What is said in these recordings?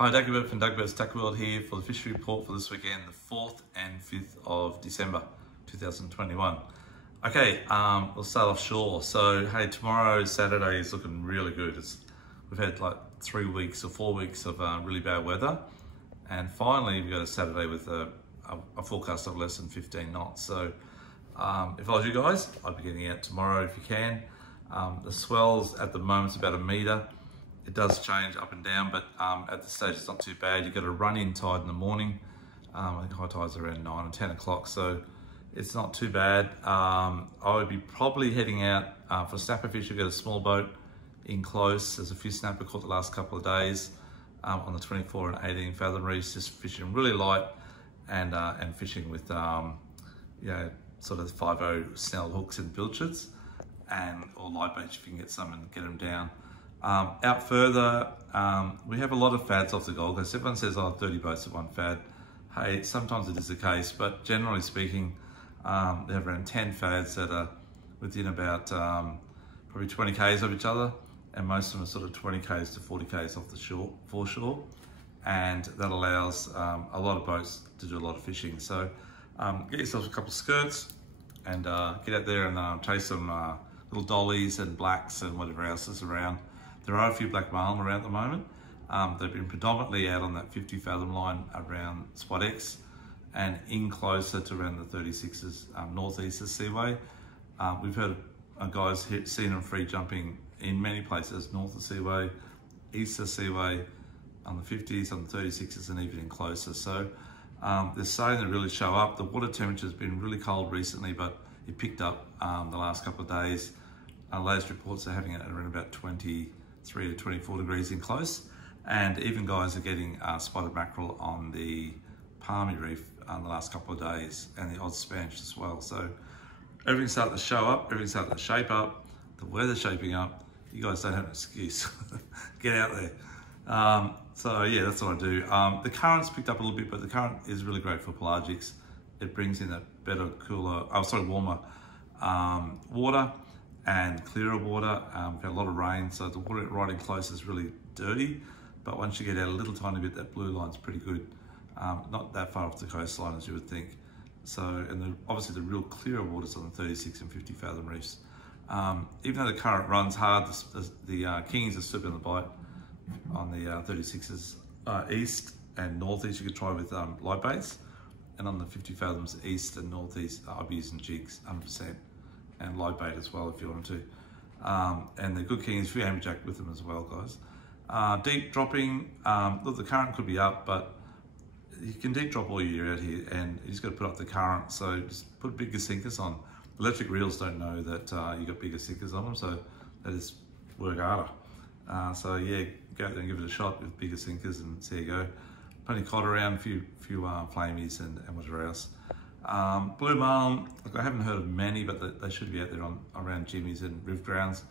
Hi, Dagobert from Dagbert's Tackle World here for the Fishery Report for this weekend, the 4th and 5th of December 2021. Okay, we'll start offshore. So, hey, tomorrow, Saturday, is looking really good. We've had like 3 weeks or 4 weeks of really bad weather. And finally, we got a Saturday with a forecast of less than 15 knots. So, if I was you guys, I'd be getting out tomorrow if you can. The swells at the moment is about 1 metre. It does change up and down, but at this stage it's not too bad. You've got a run-in tide in the morning. I think high tide's around 9 or 10 o'clock, so it's not too bad. I would be probably heading out for snapper fish. You've got a small boat in close. There's a few snapper caught the last couple of days on the 24 and 18 fathom reefs, just fishing really light and fishing with sort of 5.0 snell hooks and bilchards, or light baits if you can get some and get them down. Out further, we have a lot of fads off the Gold Coast. Everyone says, 30 boats at one fad. Hey, sometimes it is the case, but generally speaking, they have around 10 fads that are within about probably 20 Ks of each other, and most of them are sort of 20 Ks to 40 Ks off the foreshore, and that allows a lot of boats to do a lot of fishing. So get yourself a couple of skirts and get out there and chase some little dollies and blacks and whatever else is around. There are a few black marlin around at the moment. They've been predominantly out on that 50 fathom line around Spot X and in closer to around the 36s northeast of Seaway. We've heard guys seeing them free jumping in many places, north of Seaway, east of Seaway, on the 50s, on the 36s, and even in closer. So they're starting to really show up. The water temperature has been really cold recently, but it picked up the last couple of days. Latest reports are having it at around about 23 to 24 degrees in close, and even guys are getting spotted mackerel on the Palmy Reef the last couple of days, and the Oz Spanish as well. So everything's starting to show up, everything's starting to shape up, the weather's shaping up. You guys don't have an excuse. Get out there. So yeah, that's what I do. The current's picked up a little bit, but the current is really great for pelagics. It brings in a better, cooler, warmer water and clearer water. We've had a lot of rain, so the water right in close is really dirty, but once you get out a little tiny bit, that blue line's pretty good. Not that far off the coastline as you would think. So, and obviously the real clearer water's on the 36 and 50 fathom reefs. Even though the current runs hard, the kingies are still on the bite on the 36s east and northeast. You could try with light baits, and on the 50 fathoms east and northeast, I'll be using jigs 100%. And live bait as well if you want to. And they're good kingies, free amberjack with them as well, guys. Deep dropping, look, the current could be up, but you can deep drop all year out here, and you just got to put up the current, so just put bigger sinkers on. Electric reels don't know that you got bigger sinkers on them, so they just work harder. So yeah, go out there and give it a shot with bigger sinkers and see how you go. Plenty of cod around, a few flamies and whatever else. Blue marlin, look, I haven't heard of many, but they should be out there around jimmies and river grounds,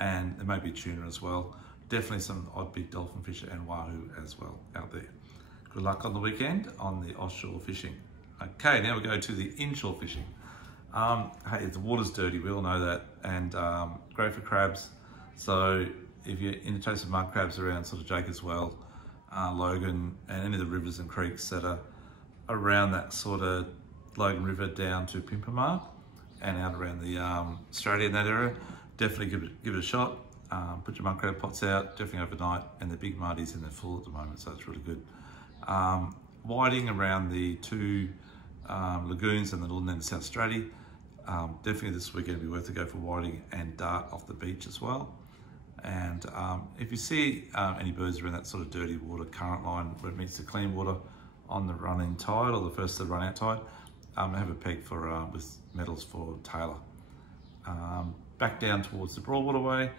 and there may be tuna as well. Definitely some odd big dolphin fish and wahoo as well out there. Good luck on the weekend on the offshore fishing. Okay, now we go to the inshore fishing. Hey, the water's dirty, we all know that, and great for crabs. So if you're into chasing mud crabs around sort of Jacobs Well, Logan, and any of the rivers and creeks that are around that sort of Logan River down to Pimpamar and out around the Estuary in that area, definitely give it a shot. Put your mud crab pots out, definitely overnight, and the big muddies in the full at the moment, so it's really good. Whiting around the two lagoons and the northern and south Estuary. Definitely this weekend it'd be worth a go for whiting and dart off the beach as well. And if you see any birds around that sort of dirty water current line where it meets the clean water on the run-in tide or the first of the run-out tide, have a peg for with metals for Taylor. Back down towards the Broadwater Way,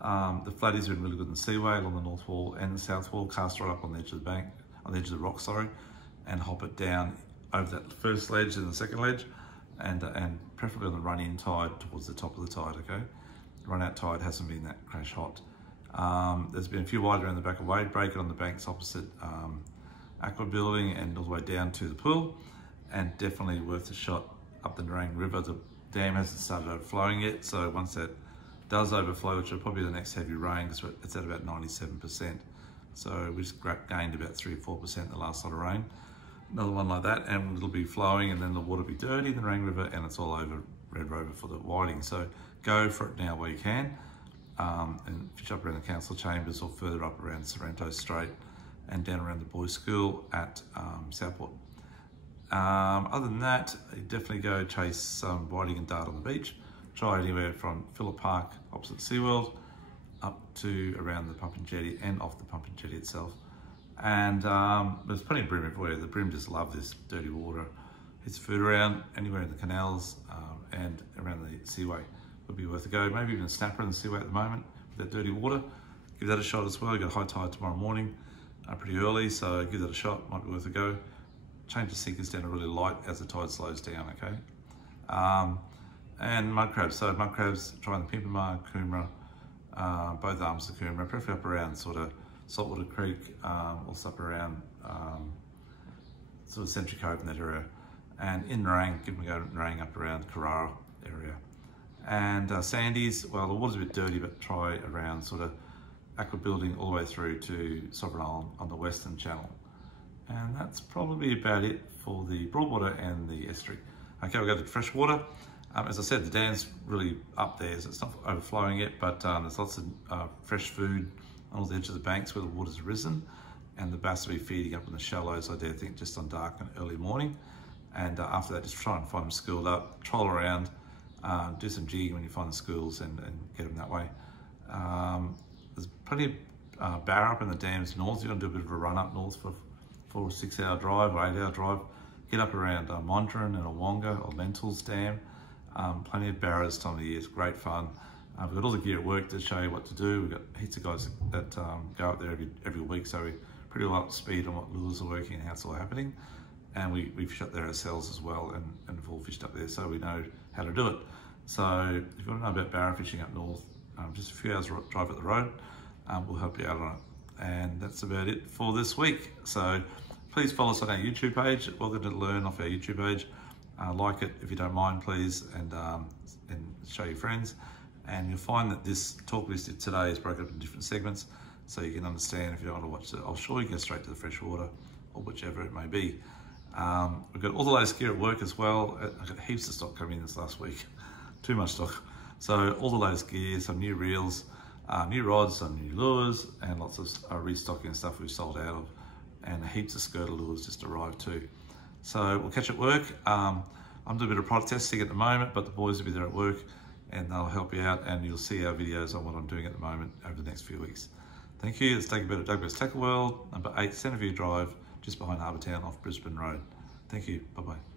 the flatties are in really good in the Seaway along the north wall and the south wall. Cast right up on the edge of the bank, on the edge of the rock, sorry, and hop it down over that first ledge and the second ledge, and preferably on the run-in tide towards the top of the tide. Okay, the run-out tide hasn't been that crash hot. There's been a few wide around the back of Wade Break on the banks opposite Aqua Building and all the way down to the pool, and definitely worth a shot up the Nerang River. The dam hasn't started overflowing yet, so once that does overflow, which will probably be the next heavy rain, because it's at about 97%, So we just gained about 3 or 4% in the last lot of rain. Another one like that, and it'll be flowing, and then the water will be dirty in the Range River, and it's all over Red Rover for the whiting. So go for it now while you can, and fish up around the council chambers or further up around Sorrento Strait and down around the boys' school at Southport. Other than that, you definitely go chase some whiting and dart on the beach. Try anywhere from Phillip Park opposite SeaWorld up to around the Pump and Jetty and off the Pump and Jetty itself. And there's plenty of bream everywhere. The bream just love this dirty water. It's food around anywhere in the canals and around the seaway would be worth a go. Maybe even a snapper in the seaway at the moment with that dirty water. Give that a shot as well. You've got high tide tomorrow morning, pretty early, so give that a shot, might be worth a go. Change the sinkers down to really light as the tide slows down, okay? And mud crabs. So mud crabs, try the Pimpamar, Coomera, both arms of the Coomera, preferably up around sort of Saltwater Creek, also up around sort of Century Cove in that area. And in Nerang, give them a go at Nerang up around Carrara area. And sandies, well, the water's a bit dirty, but try around sort of Aqua Building all the way through to Sovereign Island on the Western Channel. And that's probably about it for the Broadwater and the Estuary. Okay, we'll go to freshwater. As I said, the dam's really up there, so it's not overflowing yet, but there's lots of fresh food on all the edges of the banks where the water's risen, and the bass will be feeding up in the shallows, I dare think, just on dark and early morning. And after that, just try and find them schooled up, troll around, do some jigging when you find the schools and get them that way. There's plenty of barra up in the dams north. You're going to do a bit of a run up north for 4 or 6 hour drive or 8 hour drive. Get up around Mondrian and Awonga or Lentils Dam. Plenty of barra this time of the year. It's great fun. We've got all the gear at work to show you what to do. We've got heaps of guys that go up there every week, so we're pretty well up to speed on what lures are working and how it's all happening. And we fish up there ourselves as well, and we've all fished up there, so we know how to do it. So if you want to know about barra fishing up north, just a few hours drive up the road, we'll help you out on it. And that's about it for this week. So please follow us on our YouTube page. Welcome to Learn off our YouTube page. Like it if you don't mind, please, and show your friends. And you'll find that this talk list today is broken up into different segments, so you can understand if you don't want to watch the offshore, you can go straight to the freshwater or whichever it may be. We've got all the latest gear at work as well. I've got heaps of stock coming in this last week, too much stock. So all the latest gear, some new reels, new rods, some new lures, and lots of restocking stuff we've sold out of, and heaps of skirter lures just arrived too. So we'll catch you at work. I'm doing a bit of product testing at the moment, but the boys will be there at work and they'll help you out, and you'll see our videos on what I'm doing at the moment over the next few weeks. Thank you. Let's take a bit of Douglas Tackle World, number 8 Centreview Drive, just behind Harbour Town off Brisbane Road. Thank you. Bye-bye.